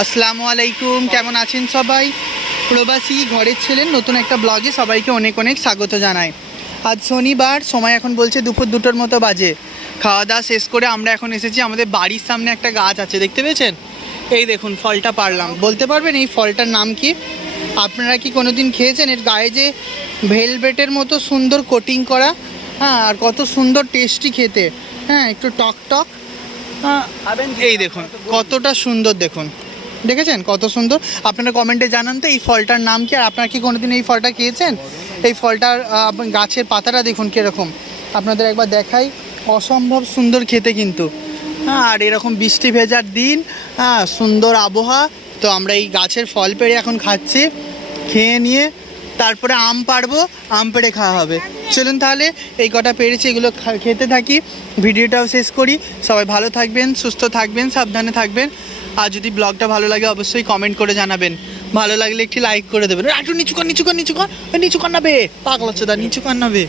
আসসালামু আলাইকুম, কেমন আছেন সবাই? প্রবাসী ঘরের ছেলের নতুন একটা ব্লগে সবাইকে অনেক অনেক স্বাগত জানাই। আজ শনিবার, সময় এখন বলছে দুপুর দুটোর মতো বাজে। খাওয়া দাওয়া শেষ করে আমরা এখন এসেছি আমাদের বাড়ির সামনে একটা গাছ আছে, দেখতে পেয়েছেন? এই দেখুন, ফলটা পারলাম। বলতে পারবেন এই ফলটার নাম কি? আপনারা কি কোনো দিন খেয়েছেন? এর গায়ে যে ভেলভেটের মতো সুন্দর কোটিং করা? হ্যাঁ আর কত সুন্দর টেস্টি খেতে। হ্যাঁ একটু টক টক। হ্যাঁ এই দেখুন, কতটা সুন্দর দেখুন। দেখেছেন? কত সুন্দর। আপনারা কমেন্টে জানান তো এই ফলটার নাম কি, আর আপনারা কি কোনোদিন এই ফলটা খেয়েছেন? এই ফলটার গাছের পাতাটা দেখুন কীরকম। আপনাদের একবার দেখাই। অসম্ভব সুন্দর খেতে কিন্তু। হ্যাঁ আর এরকম বৃষ্টি ভেজার দিন হ্যাঁ সুন্দর আবহাওয়া। তো আমরা এই গাছের ফল পেড়ে এখন খাচ্ছি। খেয়ে নিয়ে তারপরে আম পারব আম পেড়ে খাওয়া হবে। চলুন তাহলে এই কটা পেরেছি এগুলো খেতে থাকি। ভিডিওটাও শেষ করি। সবাই ভালো থাকবেন, সুস্থ থাকবেন, সাবধানে থাকবেন। আর যদি ব্লগটা ভালো লাগে, অবশ্যই কমেন্ট করে জানাবেন। ভালো লাগলে একটি লাইক করে দেবেন। একটু নিচু কর নিচু কর, নিচু নিচু কর না বে। পাগল হচ্ছে দা, নিচু কর না বে।